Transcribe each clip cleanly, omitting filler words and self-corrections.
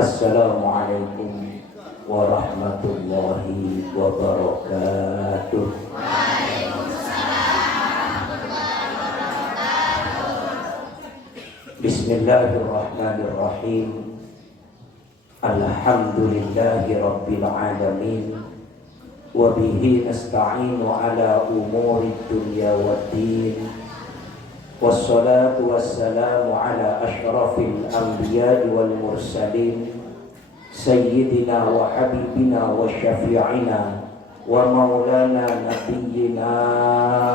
Assalamualaikum warahmatullahi wabarakatuh. Bismillahirrahmanirrahim. Alhamdulillahi rabbil alamin. Wa bihi nasta'inu ala umuri dunya waddin. Wassalatu wassalamu ala ashrafil anbiya'i wal mursalin Sayyidina wa habibina wa syafi'ina wa maulana nabiyyina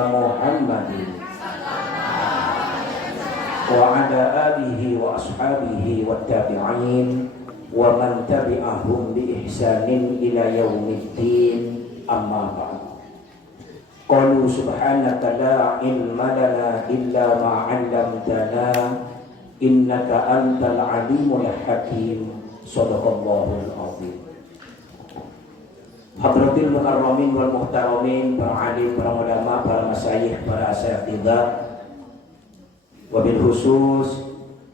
Muhammadin wa ala alihi wa ashabihi wa tabi'in wa man tabi'ahum bi ihsanin ila yaumiddin, amma ba'd. Qalu subhanaka la ilma lana illa ma 'allamtana innaka antal alimul hakim. Shadaqallahul azim. Hadratil mukarramin wal muhtaramin, para alim, para ulama, para masyayikh, para asatidzah, wabil khusus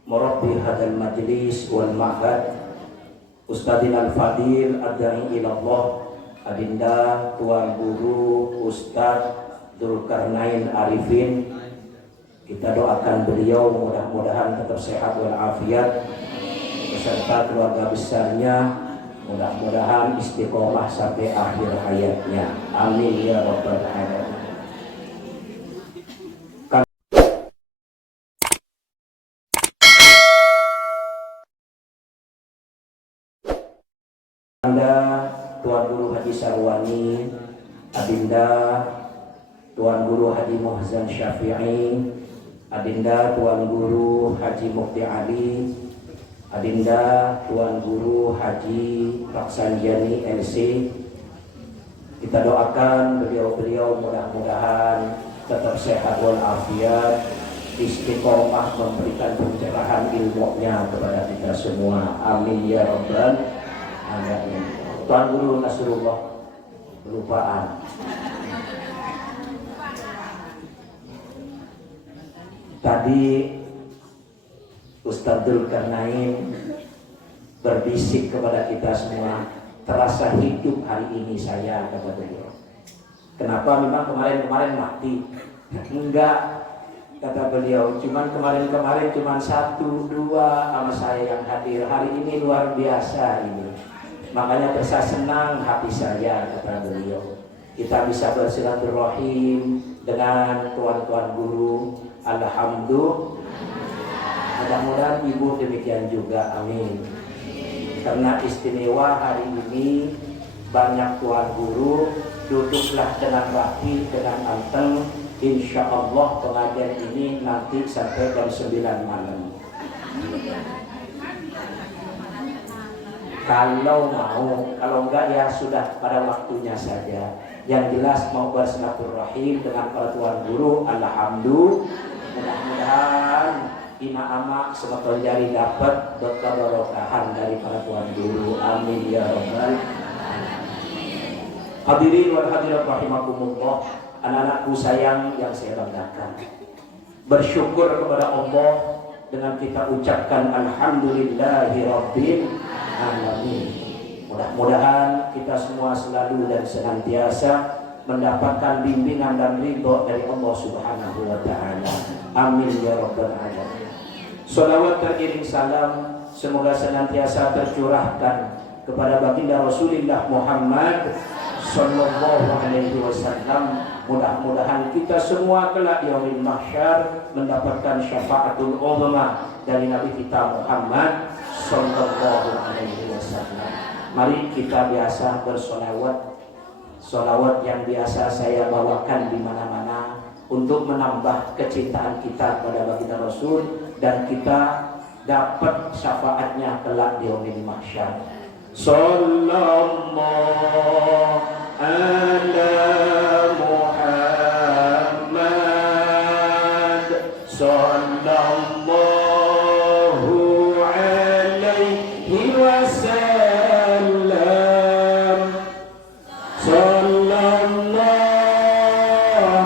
murabbi hadzal majlis wal ma'had Ustadzina al-Fadil ad-da'i ilallah, Adinda Tuan Guru Ustadz Dzulkarnain Arifin. Kita doakan beliau mudah-mudahan tetap sehat walafiat beserta keluarga besarnya, mudah-mudahan istiqomah sampai akhir hayatnya. Amin ya rabbal alamin. Anda Tuan Guru Haji Sarwani, Adinda Tuan Guru Haji Muhzan Syafi'i, Adinda Tuan Guru Haji Mukti Ali, Adinda Tuan Guru Haji Raksanjani LC. Kita doakan beliau-beliau mudah-mudahan tetap sehat walafiat, istiqomah memberikan pencerahan ilmunya kepada kita semua. Amin ya rabbal alamin. Tuan Guru Nasrullah, kelupaan. Tadi Ustadz Dzulkarnain berbisik kepada kita semua, terasa hidup hari ini saya, kata beliau. Kenapa? Memang kemarin-kemarin mati? Enggak, kata beliau. Cuman kemarin-kemarin cuman 1-2 sama saya yang hadir. Hari ini luar biasa ini. Makanya terasa senang hati saya, kata beliau. Kita bisa bersilaturahim dengan tuan-tuan guru. Alhamdulillah. Mudah-mudahan ibu demikian juga, amin. Karena istimewa hari ini banyak tuan guru, duduklah dengan rapi, dengan anteng. Insya Allah pengajian ini nanti sampai jam 9 malam. Kalau mau, kalau enggak ya sudah pada waktunya saja. Yang jelas mau bersilaturahim dengan para tuan guru, alhamdulillah. Mudah-mudahan ina amak semoga jari dapat berkabarokahan dari para tuan guru. Amin ya rabbal alamin. Hadirin wal hadirat rahimakumullah, anak-anakku sayang yang saya banggakan. Bersyukur kepada Allah dengan kita ucapkan alhamdulillahi rabbil alamin. Mudah-mudahan kita semua selalu dan senantiasa mendapatkan bimbingan dan ridho dari Allah Subhanahu wa taala. Amin ya rabbal alamin. Shalawat teriring salam semoga senantiasa tercurahkan kepada baginda Rasulullah Muhammad sallallahu alaihi wasallam. Mudah-mudahan kita semua kelak di yaumil mahsyar mendapatkan syafaatul uzma dari Nabi kita Muhammad sallallahu alaihi wasallam. Mari kita biasa bersolawat. Solawat yang biasa saya bawakan di mana-mana untuk menambah kecintaan kita pada baginda Rasul dan kita dapat syafaatnya kelak di yaumil mahsyar. Sallallahu ala Muhammad sallallahu alaihi wasallam. Sallallahu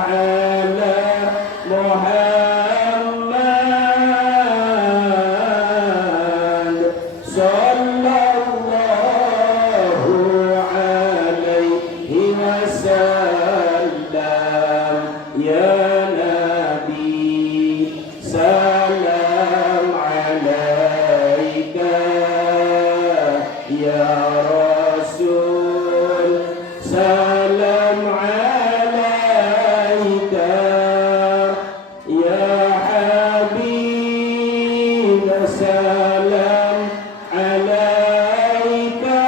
ala Muhammad ya Nabi, salam alaika, ya Rasul, salam alaika, ya Habib, salam alaika,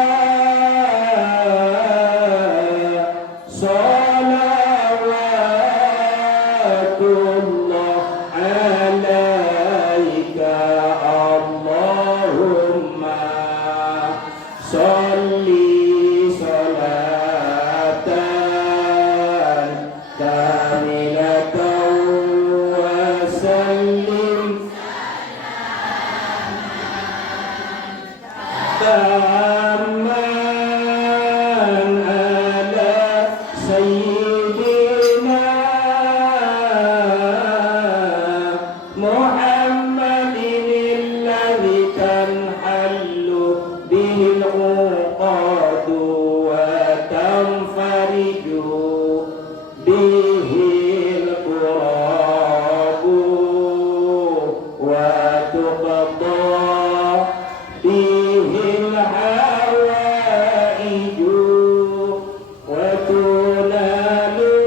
salawatullah alaika, Allahumma sholli sholatan kamilatan wa sallim taman ala sayyidina Muhammadin alladhi tanhallu bihil uqadu wa tanfariju bihil qurabu wa tuqadda bihil hawaiju wa tunalu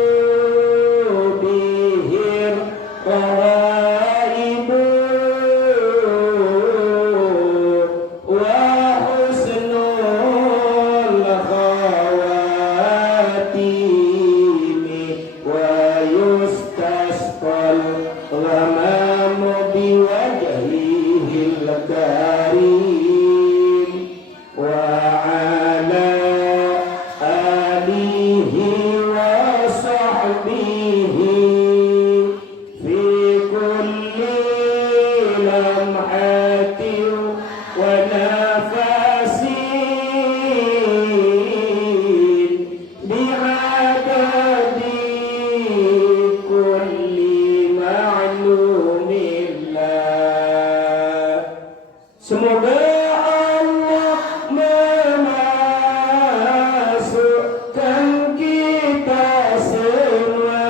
bihil qaraibu wa husnul khawatimi wa yustasqal ghamamu biwajhihil karim wa ala alihi wa sahbihi fi kulli lamhatin wa nafasin bi'adadi kulli ma'lumillah. Semoga Allah memasukkan kita semua.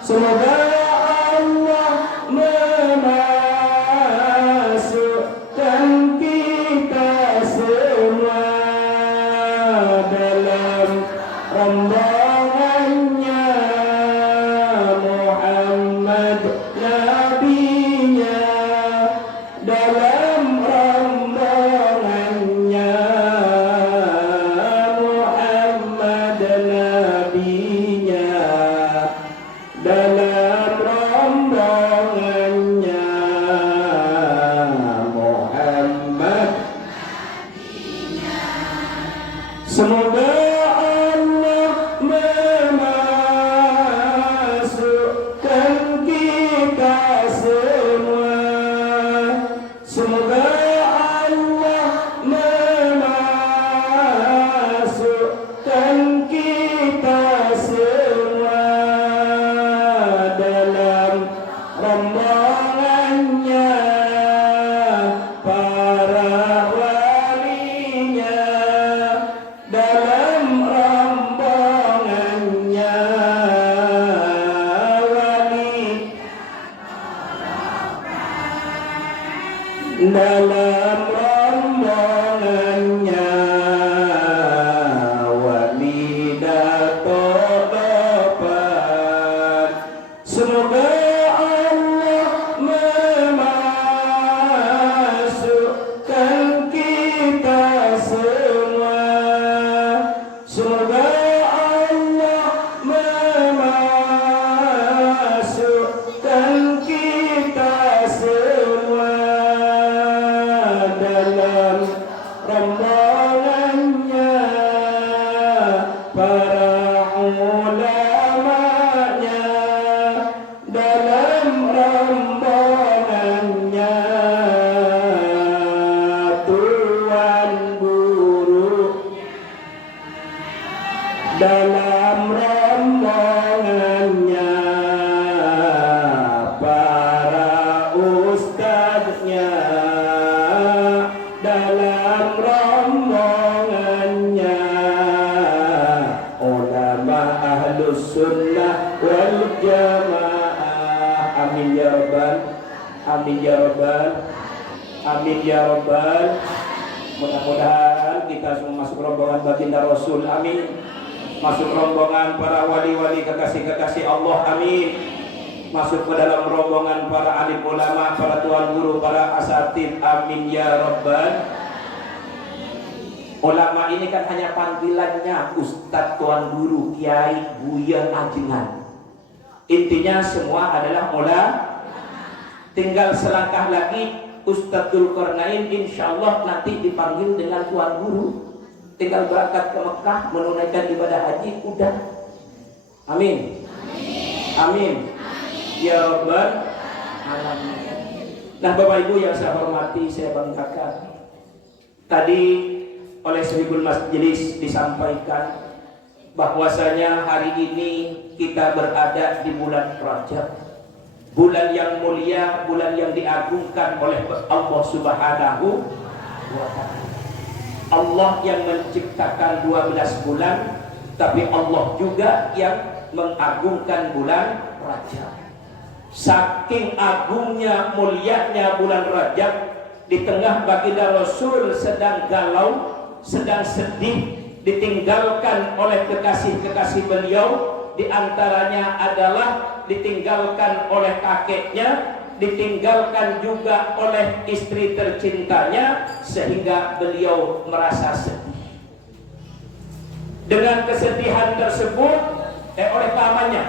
Semoga Allah memasukkan kita semua dalam rombongannya Muhammad nabinya, dalam rombongannya Muhammad nabinya, dalam rombongannya Muhammad. Semoga Allah memasukkan kita semua. Semoga Allah memasukkan kita semua dalam rombongannya para walinya, dalam rombongannya wali, dalam rombongannya wali dato dapat. Semoga Allah memasukkan kita semua. Semoga Allah memasukkan kita semua sunnah wal jamaah. Amin ya rabbal, amin ya rabbal, amin ya rabbal. Mudah-mudahan kita semua masuk rombongan baginda Rasul, amin. Masuk rombongan para wali-wali kekasih-kekasih Allah, amin. Masuk ke dalam rombongan para alim ulama, para tuan guru, para asatid, amin ya rabbal. Ulama ini kan hanya panggilannya, ustadz, tuan guru, kiai, buya, ajengan. Intinya semua adalah ulama. Tinggal selangkah lagi Ustadz Dzulqarnain insyaallah nanti dipanggil dengan tuan guru. Tinggal berangkat ke Mekah menunaikan ibadah haji, udah. Amin. Amin. Ya rabbal alamin. Nah, Bapak Ibu yang saya hormati, saya banggakan. Tadi oleh Sahibul Majlis disampaikan bahwasanya hari ini kita berada di bulan Rajab, bulan yang mulia, bulan yang diagungkan oleh Allah Subhanahu wa Ta'ala. Allah yang menciptakan 12 bulan, tapi Allah juga yang mengagungkan bulan Rajab. Saking agungnya, mulianya bulan Rajab, di tengah baginda Rasul sedang galau, sedang sedih, ditinggalkan oleh kekasih-kekasih beliau, diantaranya adalah ditinggalkan oleh kakeknya, ditinggalkan juga oleh istri tercintanya, sehingga beliau merasa sedih. Dengan kesedihan tersebut, oleh pamannya,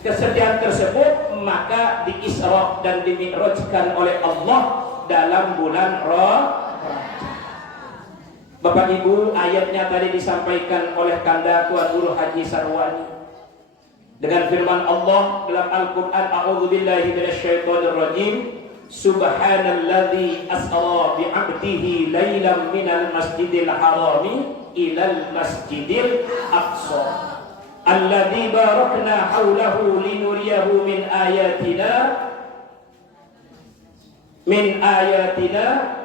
kesedihan tersebut maka di-Isra dan di-Mi'rajkan oleh Allah dalam bulan Rajab. Bapak Ibu, ayatnya tadi disampaikan oleh Kanda Tuan Guru Haji Sarwani dengan firman Allah dalam Al-Quran, a'udzubillahi minasyaitonirrajim, subhanalladzi asra bi'abdihi lailam minal masjidil harami ilal masjidil aqsa alladzi barakna haulahu linuriyahu min ayatina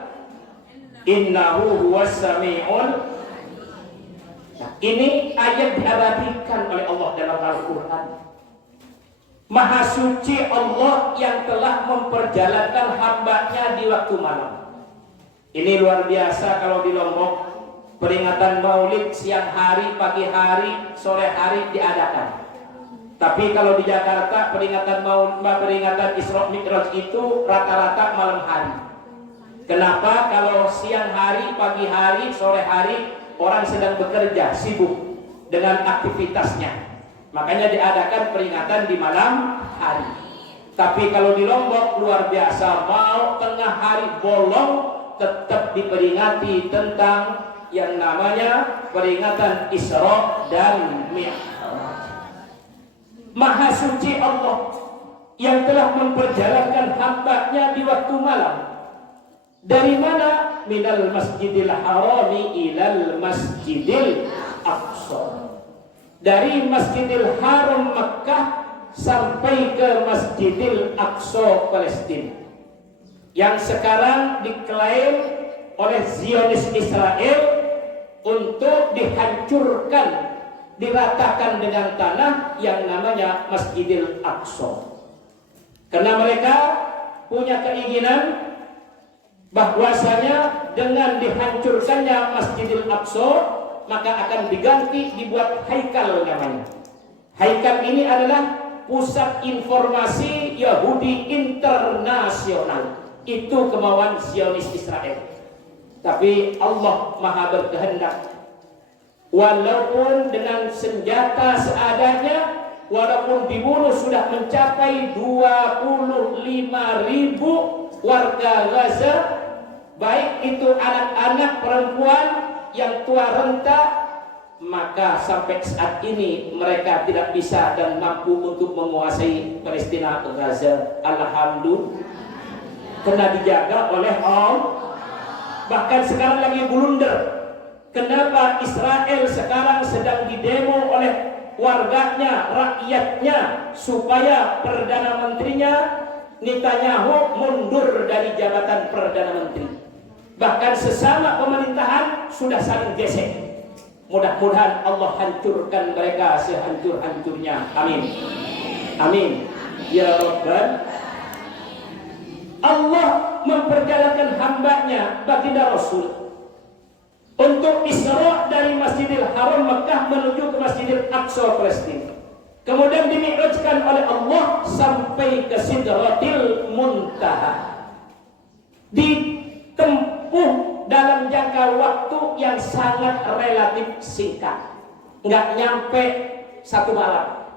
innahu huwas sami'ul. Nah, ini ayat diabadikan oleh Allah dalam Al-Quran. Maha suci Allah yang telah memperjalankan hambanya di waktu malam. Ini luar biasa. Kalau di Lombok peringatan maulid siang hari, pagi hari, sore hari diadakan. Tapi kalau di Jakarta peringatan Isra Mi'raj itu rata-rata malam hari. Kenapa? Kalau siang hari, pagi hari, sore hari orang sedang bekerja, sibuk dengan aktivitasnya. Makanya diadakan peringatan di malam hari. Tapi kalau di Lombok luar biasa, mau tengah hari bolong tetap diperingati tentang yang namanya peringatan Isra dan Mi'raj. Maha suci Allah yang telah memperjalankan hambanya di waktu malam. Dari mana? Minal masjidil harami ilal masjidil aqsa. Dari Masjidil Haram Makkah sampai ke Masjidil Aqsa Palestina, yang sekarang diklaim oleh Zionis Israel untuk dihancurkan, diratakan dengan tanah yang namanya Masjidil Aqsa. Karena mereka punya keinginan bahwasanya dengan dihancurkannya Masjidil Aqsa maka akan diganti, dibuat haikal namanya. Haikal ini adalah pusat informasi Yahudi internasional. Itu kemauan Zionis Israel. Tapi Allah Maha berkehendak. Walaupun dengan senjata seadanya, walaupun dibunuh sudah mencapai 25.000 warga Gaza, baik itu anak-anak, perempuan, yang tua renta, maka sampai saat ini mereka tidak bisa dan mampu untuk menguasai Palestina atau Gaza. Alhamdulillah, karena dijaga oleh Allah. Bahkan sekarang lagi blunder. Kenapa Israel sekarang sedang didemo oleh warganya, rakyatnya, supaya Perdana Menterinya Netanyahu mundur dari jabatan Perdana Menteri. Bahkan sesama pemerintahan sudah saling gesek. Mudah-mudahan Allah hancurkan mereka sehancur-hancurnya. Amin. Amin. Ya Rabbal. Allah memperjalankan hambanya baginda Rasul untuk Isra dari Masjidil Haram Mekah menuju ke Masjidil Aqsa Palestina. Kemudian dimi'rajkan oleh Allah sampai ke Sidratil Muntaha. Ditempuh dalam jangka waktu yang sangat relatif singkat, nggak nyampe 1 malam.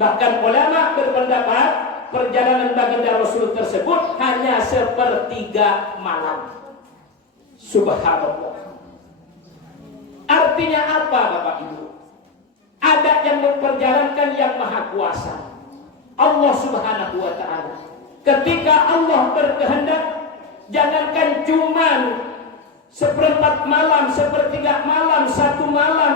Bahkan ulama berpendapat perjalanan baginda Rasul tersebut hanya 1/3 malam. Subhanallah. Artinya apa Bapak Ibu? Ada yang memperjalankan yang maha kuasa, Allah Subhanahu wa ta'ala. Ketika Allah berkehendak, jangankan cuman 1/4 malam, 1/3 malam, 1 malam,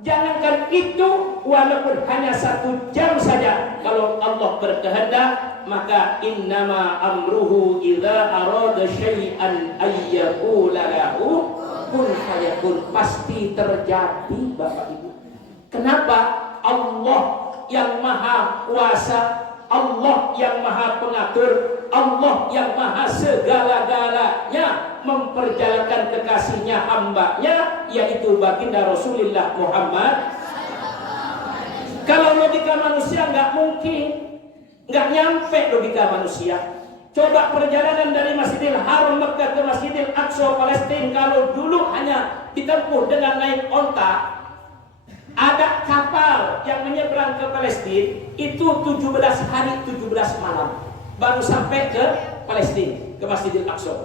jangankan itu, walaupun hanya 1 jam saja, kalau Allah berkehendak, maka innama amruhu idza arada syai'an ayyaqula lahu kun fayakun. Pasti terjadi Bapak Ibu. Kenapa? Allah yang maha kuasa, Allah yang maha pengatur, Allah yang maha segala-galanya memperjalankan kekasihnya hambanya, yaitu baginda Rasulullah Muhammad. Kalau logika manusia nggak mungkin, nggak nyampe logika manusia. Coba perjalanan dari Masjidil Haram Mekah ke Masjidil Aqsa Palestina, kalau dulu hanya ditempuh dengan naik onta, ada kapal yang menyeberang ke Palestina itu 17 hari 17 malam baru sampai ke Palestina, ke Masjidil Aqsa.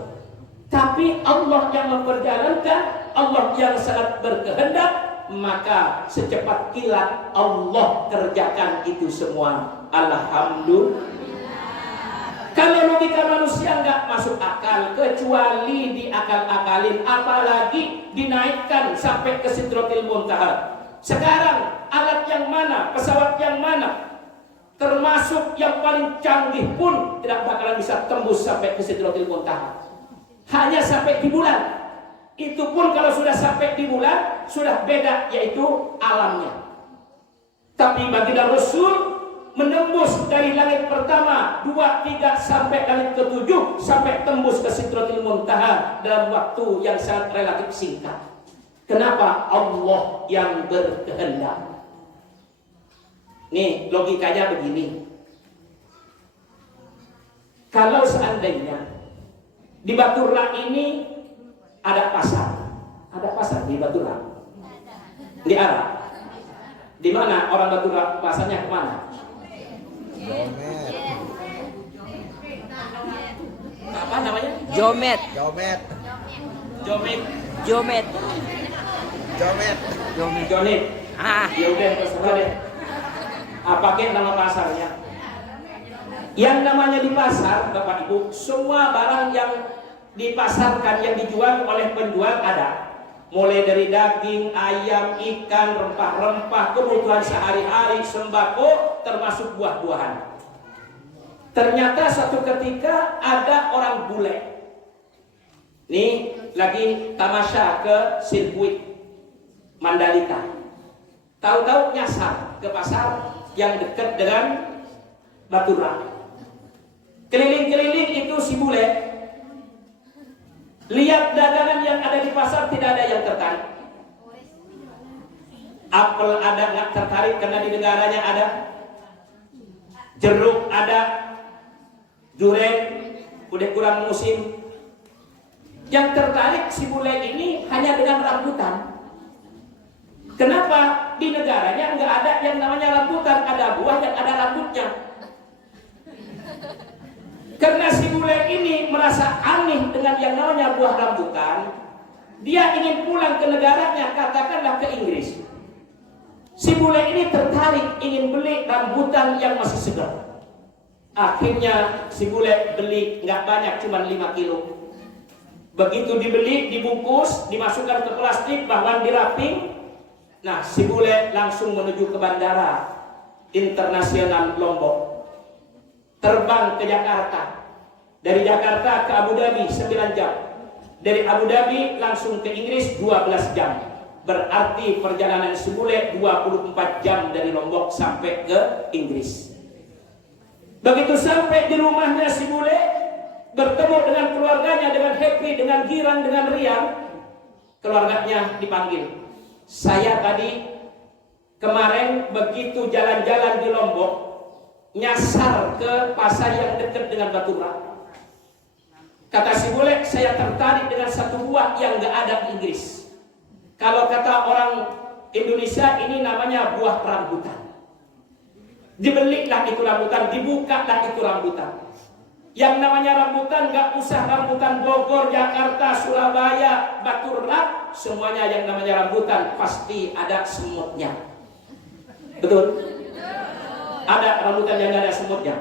Tapi Allah yang memperjalankan, Allah yang sangat berkehendak, maka secepat kilat Allah kerjakan itu semua. Alhamdulillah. Kalau logika manusia nggak masuk akal, kecuali diakal-akalin, apalagi dinaikkan sampai ke Sidratil Muntaha. Sekarang alat yang mana, pesawat yang mana, termasuk yang paling canggih pun tidak bakalan bisa tembus sampai ke Sidratil Muntaha. Hanya sampai di bulan. Itu pun kalau sudah sampai di bulan, sudah beda, yaitu alamnya. Tapi baginda Rasul menembus dari langit pertama, 2, 3 sampai langit ke-7, sampai tembus ke Sidratil Muntaha dalam waktu yang sangat relatif singkat. Kenapa? Allah yang berkehendak. Nih logikanya begini. Kalau seandainya di Batura ini ada pasar di Batura, di Arab. Di mana orang Batura pasarnya kemana? Apa namanya? Jomet. Ya udah terserah deh. Pakai nama pasarnya. Yang namanya di pasar, Bapak Ibu, semua barang yang dipasarkan, yang dijual oleh penjual ada. Mulai dari daging, ayam, ikan, rempah-rempah, kebutuhan sehari-hari, sembako, termasuk buah-buahan. Ternyata suatu ketika ada orang bule. Nih lagi tamasya ke sirkuit Mandalika. Tahu-tahu nyasar ke pasar yang dekat dengan Batura. Keliling-keliling itu si bule. Lihat dagangan yang ada di pasar, tidak ada yang tertarik. Apel ada, nggak tertarik karena di negaranya ada. Jeruk ada, durian udah kurang musim. Yang tertarik si bule ini hanya dengan rambutan. Kenapa? Di negaranya nggak ada yang namanya rambutan, ada buah yang ada rambutnya. Karena si bule ini merasa aneh dengan yang namanya buah rambutan, dia ingin pulang ke negaranya, katakanlah ke Inggris. Si bule ini tertarik ingin beli rambutan yang masih segar. Akhirnya si bule beli nggak banyak, cuma 5 kilo. Begitu dibeli, dibungkus, dimasukkan ke plastik, bahkan diraping. Nah, si bule langsung menuju ke bandara internasional Lombok. Terbang ke Jakarta. Dari Jakarta ke Abu Dhabi 9 jam. Dari Abu Dhabi langsung ke Inggris 12 jam. Berarti perjalanan si bule 24 jam dari Lombok sampai ke Inggris. Begitu sampai di rumahnya si bule, bertemu dengan keluarganya dengan happy, dengan girang, dengan riang, keluarganya dipanggil. Saya tadi kemarin begitu jalan-jalan di Lombok, nyasar ke pasar yang dekat dengan Batura. Kata si bule, saya tertarik dengan satu buah yang gak ada di Inggris. Kalau kata orang Indonesia, ini namanya buah rambutan. Dibelilah itu rambutan, dibukalah itu rambutan. Yang namanya rambutan gak usah rambutan Bogor, Jakarta, Surabaya, Batu Rak, semuanya yang namanya rambutan pasti ada semutnya. Betul? Ada rambutan yang gak ada semutnya?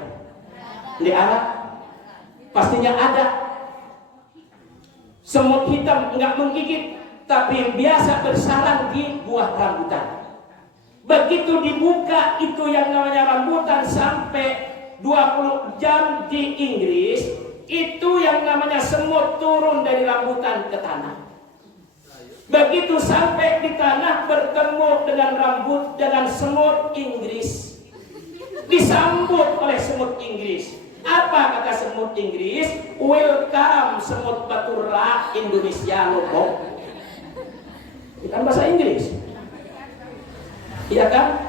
Di Arab pastinya ada. Semut hitam nggak menggigit, tapi yang biasa bersarang di buah rambutan. Begitu dibuka itu yang namanya rambutan sampai 20 jam di Inggris, itu yang namanya semut turun dari rambutan ke tanah. Begitu sampai di tanah bertemu dengan semut Inggris, disambut oleh semut Inggris. Apa kata semut Inggris? Welcome semut Batura Indonesia Lombok. Itu kan bahasa Inggris. Iya kan?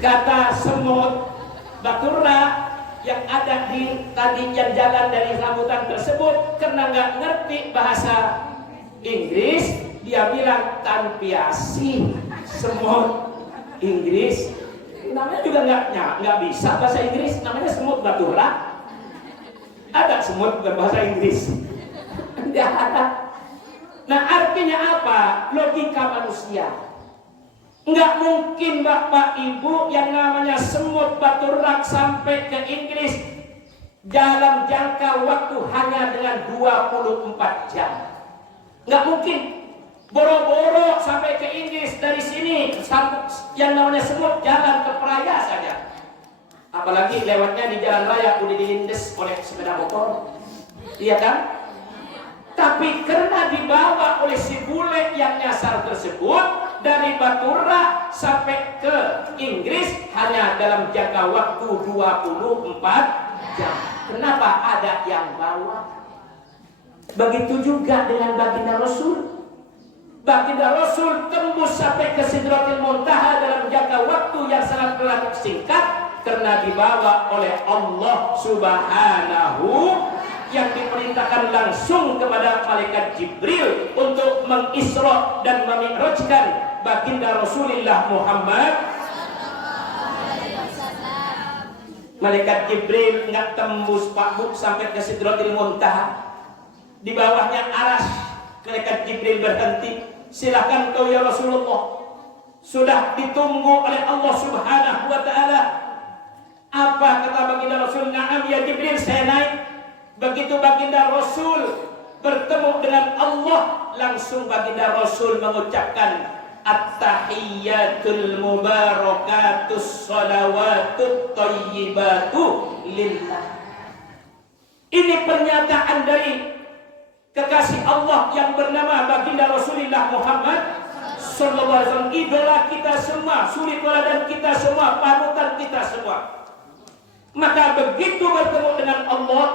Kata semut Batura yang ada di tadi yang jalan dari rambutan tersebut, karena nggak ngerti bahasa Inggris, dia bilang tanpiasi semut Inggris. Namanya juga nggak bisa bahasa Inggris, namanya semut Batura. Ada semut berbahasa Inggris? Tidak ada. Nah artinya apa? Logika manusia. Nggak mungkin Bapak Ibu yang namanya semut Batura sampai ke Inggris dalam jangka waktu hanya dengan 24 jam. Nggak mungkin. Boro-boro sampai ke Inggris dari sini, yang namanya semut jalan ke Praia saja. Apalagi lewatnya di jalan raya udah dilindes oleh sepeda motor. Iya kan? Tapi karena dibawa oleh si bule yang nyasar tersebut dari Batura sampai ke Inggris hanya dalam jangka waktu 24 jam. Kenapa ada yang bawa? Begitu juga dengan baginda Rasul. Baginda Rasul tembus sampai ke Sidratil Muntaha dalam jangka waktu yang sangat relatif singkat karena dibawa oleh Allah Subhanahu, yang diperintahkan langsung kepada malaikat Jibril untuk mengisra dan memi'rajkan baginda Rasulullah Muhammad. Malaikat Jibril nggak tembus Pak Bu sampai ke Sidratil Muntaha. Di bawahnya aras, malaikat Jibril berhenti. Silakan kau ya Rasulullah, sudah ditunggu oleh Allah Subhanahu wa ta'ala. Apa kata baginda Rasul? Na'am ya Jibril, saya naik. Begitu baginda Rasul bertemu dengan Allah, langsung baginda Rasul mengucapkan at-tahiyyatul mubarakatus salawatut thayyibatu lillah. Ini pernyataan dari kekasih Allah yang bernama baginda Rasulullah Muhammad sallallahu alaihi wasallam, idola kita semua, suri teladan kita semua, panutan kita semua. Maka begitu bertemu dengan Allah,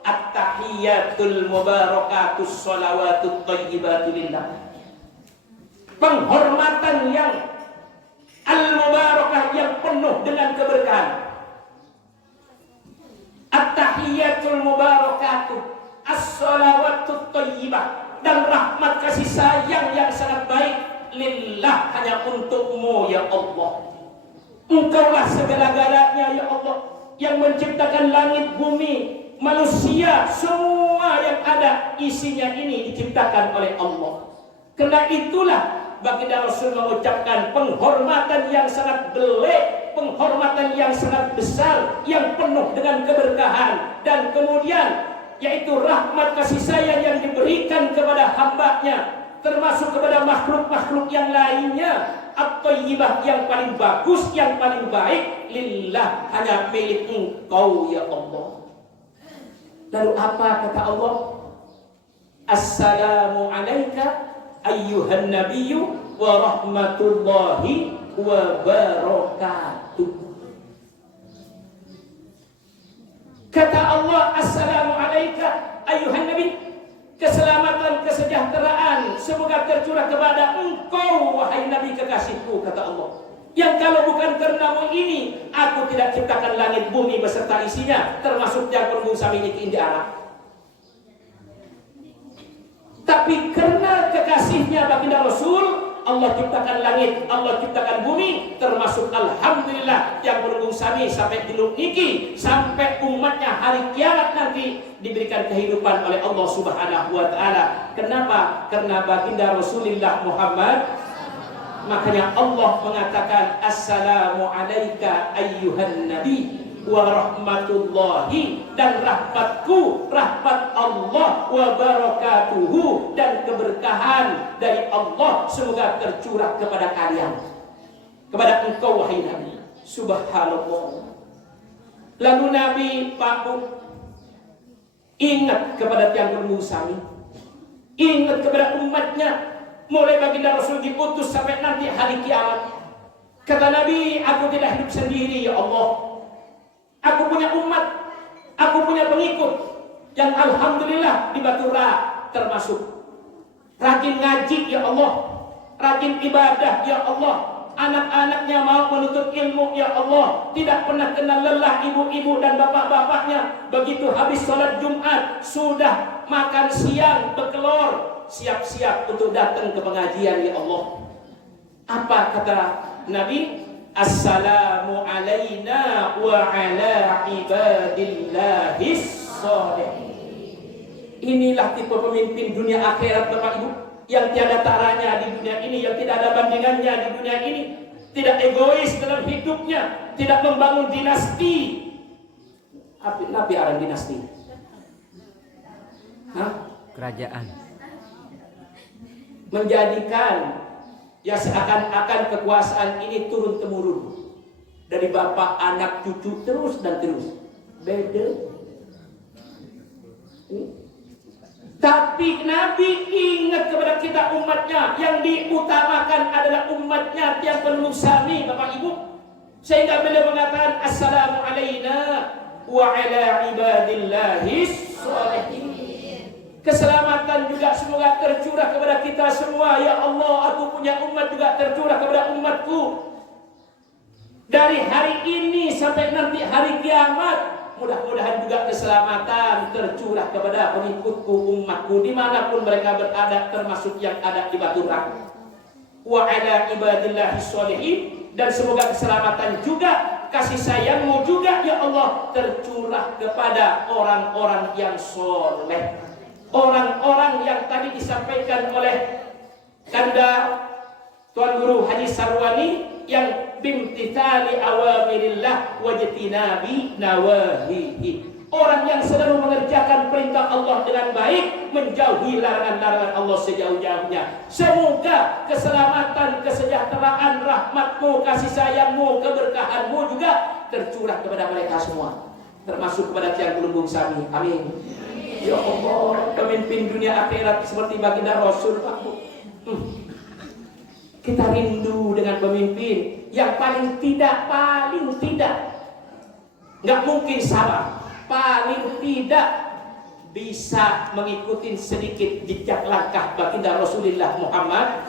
at-tahiyyatul mubarakatus salawatut thayyibatu lillah, penghormatan yang al-mubarakah, yang penuh dengan keberkahan. At-tahiyyatul mubarakatuh as-salawatut thayyibah, dan rahmat kasih sayang yang sangat baik lillah, hanya untukmu ya Allah. Engkaulah segala-galanya ya Allah, yang menciptakan langit, bumi, manusia, semua yang ada isinya ini diciptakan oleh Allah. Karena itulah baginda Rasul mengucapkan penghormatan yang sangat belik, penghormatan yang sangat besar, yang penuh dengan keberkahan, dan kemudian yaitu rahmat kasih sayang yang diberikan kepada hambanya, termasuk kepada makhluk-makhluk yang lainnya, at-thayyibah, yang paling bagus, yang paling baik, lillah, hanya milik engkau ya Allah. Lalu apa kata Allah? Assalamu alaika ayyuhan nabiyyu wa rahmatullahi wa barakatuh. Kata Allah, assalamu alayka ayyuhan nabi, keselamatan, kesejahteraan semoga tercurah kepada engkau wahai nabi kekasihku, kata Allah, yang kalau bukan karenamu ini aku tidak ciptakan langit bumi beserta isinya, termasuk jagung bumi ini di Arab. Tapi karena kekasihnya baginda Rasul, Allah ciptakan langit, Allah ciptakan bumi, termasuk alhamdulillah yang berunggung sami sampai diluk niki, sampai umatnya hari kiamat nanti diberikan kehidupan oleh Allah Subhanahu wa taala. Kenapa? Karena baginda Rasulullah Muhammad. Makanya Allah mengatakan assalamu alayka ayyuhan nabi wa rahmatullahi, dan rahmatku, rahmat Allah, wa barakatuhu, dan keberkahan dari Allah semoga tercurah kepada kalian, kepada engkau wahai Nabi. Subhanallah. Lalu Nabi Pak ingat kepada tiang bermusami, ingat kepada umatnya, mulai baginda Rasul diutus sampai nanti hari kiamat. Kata Nabi, aku tidak hidup sendiri ya Allah, aku punya umat, aku punya pengikut yang alhamdulillah di Batu Ra termasuk rajin ngaji ya Allah, rajin ibadah ya Allah, anak-anaknya mau menuntut ilmu ya Allah, tidak pernah kenal lelah ibu-ibu dan bapak-bapaknya. Begitu habis sholat Jumat sudah makan siang bekelor, siap-siap untuk datang ke pengajian ya Allah. Apa kata Nabi? Assalamu alayna wa ala ibadillahis sholihin. Inilah tipe pemimpin dunia akhirat Bapak Ibu, yang tiada taranya di dunia ini, yang tidak ada bandingannya di dunia ini, tidak egois dalam hidupnya, tidak membangun dinasti. Nabi arang dinasti. Kerajaan. Menjadikan ya seakan-akan kekuasaan ini turun temurun dari bapak, anak, cucu, terus dan terus. Beda. Tapi Nabi ingat kepada kita umatnya, yang diutamakan adalah umatnya yang bermusami Bapak Ibu, sehingga beliau mengatakan assalamu alayna wa ala ibadillahis sholihin. Keselamatan juga semoga tercurah kepada kita semua ya Allah. Aku punya umat juga tercurah kepada umatku. Dari hari ini sampai nanti hari kiamat, mudah-mudahan juga keselamatan tercurah kepada pengikutku, umatku, dimanapun mereka berada, termasuk yang ada di Batu Ra. Wa ala ibadillahis sholihin, dan semoga keselamatan juga, kasih sayangmu juga ya Allah tercurah kepada orang-orang yang soleh, orang-orang yang tadi disampaikan oleh Kanda Tuan Guru Haji Sarwani, yang bimtithali awamirillah wajtinabi nawahihi, orang yang selalu mengerjakan perintah Allah dengan baik, menjauhi larangan-larangan Allah sejauh-jauhnya. Semoga keselamatan, kesejahteraan, rahmatmu, kasih sayangmu, keberkahanmu juga tercurah kepada mereka semua, termasuk kepada tiang gelembung sami. Amin. Ya Allah, pemimpin dunia akhirat seperti baginda Rasul, Pak Bu. Kita rindu dengan pemimpin yang paling tidak nggak mungkin sama, paling tidak bisa mengikuti sedikit jejak langkah baginda Rasulullah Muhammad,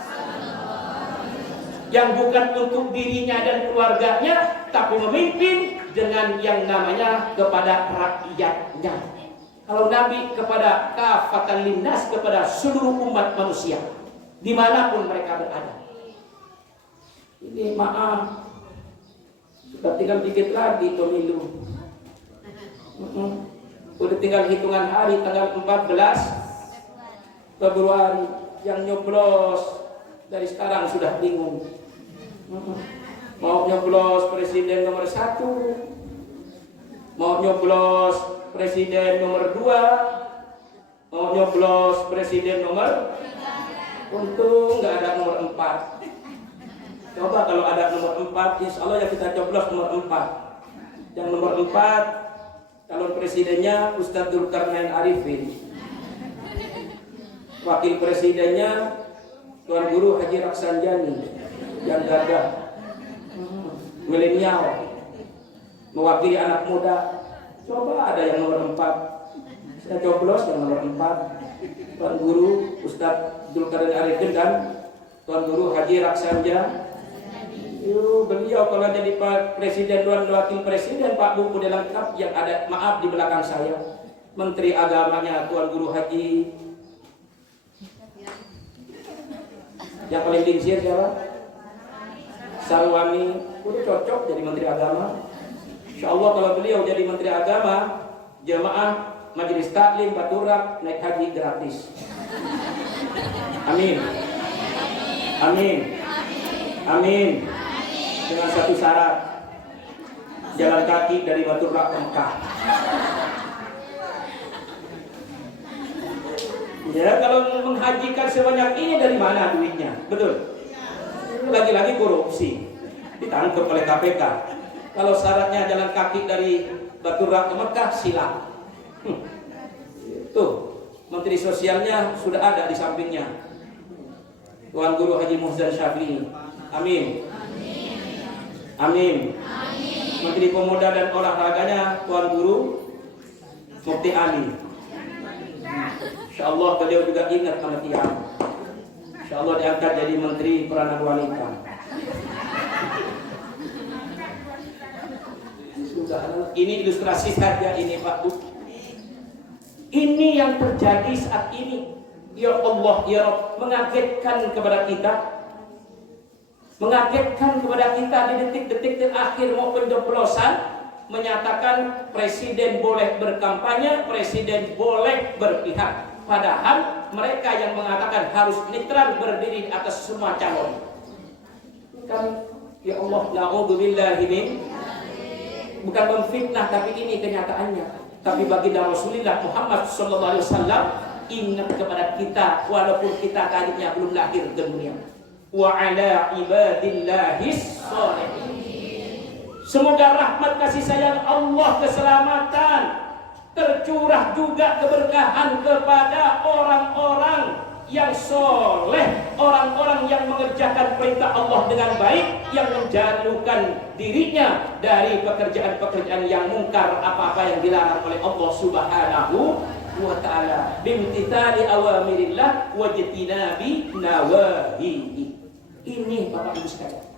yang bukan untuk dirinya dan keluarganya, tapi memimpin dengan yang namanya kepada rakyatnya. Kalau Nabi kepada kafatan linnas, kepada seluruh umat manusia dimanapun mereka berada. Ini maaf, sudah tinggal dikit lagi pemilu. Udah tinggal hitungan hari, tanggal 14 Februari. Yang nyoblos dari sekarang sudah bingung. Mau nyoblos presiden nomor 1, mau nyoblos presiden nomor 2, mau nyoblos presiden nomor 3. Untung nggak ada nomor 4. Coba kalau ada nomor 4, insya Allah ya kita coblos nomor 4. Yang nomor 4 calon presidennya Ustadz Dzulkarnain Arifin, wakil presidennya Tuan Guru Haji Raksanjani yang gagah, milenial, mewakili anak muda. Coba ada yang nomor 4, saya coblos yang nomor 4, Tuan Guru Ustadz Zulkarnain Arifin dan Tuan Guru Haji Raksanjani. Beliau kalau jadi presiden dan wakil presiden, Pak buku lengkap yang ada, maaf di belakang saya, Menteri Agamanya Tuan Guru Haji. Yang paling dingsir siapa? Sarwani. Udah cocok jadi Menteri Agama. Insya Allah kalau beliau jadi Menteri Agama, jamaah Majelis Taklim Baturak naik haji gratis. Amin. Amin. Amin. Dengan satu syarat, jalan kaki dari Baturak ke Mekah. Ya, kalau menghajikan sebanyak ini dari mana duitnya? Betul. Lagi-lagi korupsi, ditangkap oleh KPK. Kalau syaratnya jalan kaki dari Baturak ke Mekah, silang. Tuh, Menteri Sosialnya sudah ada di sampingnya, Tuan Guru Haji Muhzan Syafi'i. Amin. Amin. Menteri Pemuda dan Olahraganya Tuan Guru Mufti Ali. Insya Allah beliau juga ingat sama tiang. Insya Allah diangkat jadi Menteri Peranan Wanita. Sudah, ini ilustrasi saja ini Pak Bu. Ini yang terjadi saat ini. Ya Allah, ya Rabb, mengagetkan kepada kita. Mengagetkan kepada kita di detik-detik terakhir mau pencoblosan, menyatakan presiden boleh berkampanye, presiden boleh berpihak. Padahal mereka yang mengatakan harus netral berdiri di atas semua calon. Kan, ya Allah, na'udzubillahi min, bukan memfitnah, tapi ini kenyataannya. Tapi baginda Rasulullah Muhammad SAW ingat kepada kita walaupun kita tadinya belum lahir ke dunia. Wa ala ibadillahis sholihin. Semoga rahmat kasih sayang Allah, keselamatan tercurah juga keberkahan kepada orang-orang yang soleh, orang-orang yang mengerjakan perintah Allah dengan baik, yang menjauhkan dirinya dari pekerjaan-pekerjaan yang mungkar, apa-apa yang dilarang oleh Allah Subhanahu wa ta'ala, bimtithali awamirillah wa jitinabi nawahihi. Ini Bapak Ibu sekalian.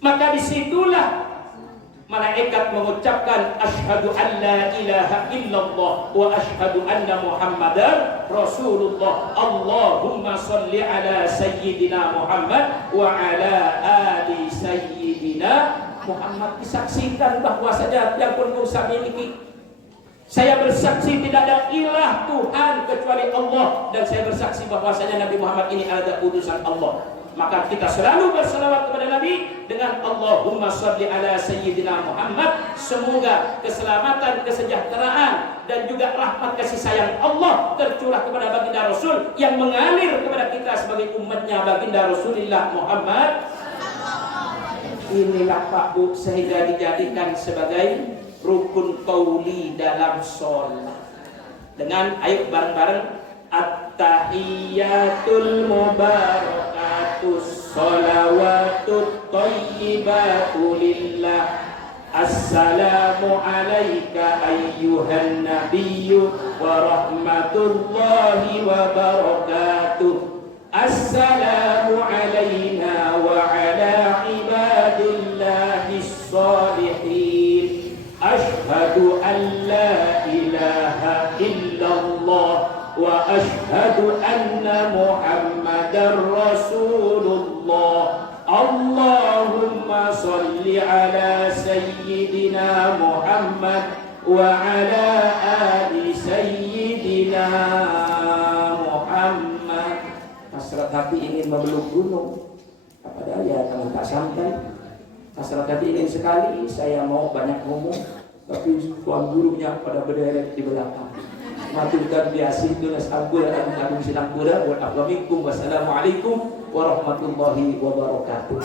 Maka disitulah malaikat mengucapkan asyhadu an la ilaha illallah wa asyhadu anna muhammadar rasulullah. Allahumma sholli ala sayyidina Muhammad wa ala ali sayyidina Muhammad. Disaksikan bahwasanya yang pun Musa miliki, saya bersaksi tidak ada ilah Tuhan kecuali Allah, dan saya bersaksi bahwasanya Nabi Muhammad ini adalah utusan Allah. Maka kita selalu berselawat kepada Nabi dengan Allahumma sholli ala sayyidina Muhammad. Semoga keselamatan, kesejahteraan dan juga rahmat kasih sayang Allah tercurah kepada baginda Rasul yang mengalir kepada kita sebagai umatnya baginda Rasulullah Muhammad. Inilah Pak Bu, sehingga dijadikan sebagai rukun qauli dalam sholat. Dengan ayo bareng-bareng, at-tahiyyatul mubarakatus sholawatut thayyibatu lillah. Assalamu alayka ayyuhan nabiyyu wa rahmatullahi wa barakatuh. Assalamu alayna wa ala ibadillahis sholihin. Ashhadu an la ilaha illallah wa ashhadu anna Muhammadar Rasulullah. Allahumma sholli ala sayyidina Muhammad wa ala ali sayyidina Muhammad. Hasrat hati ingin memeluk gunung, apa daya kalau tak sampai. Hasrat hati ingin sekali saya mau banyak ngomong, tapi Tuan Gurunya pada berderet di belakang. Maturkan biasa tunas agung dan agung sidang pura. Wassalamualaikum warahmatullahi wabarakatuh.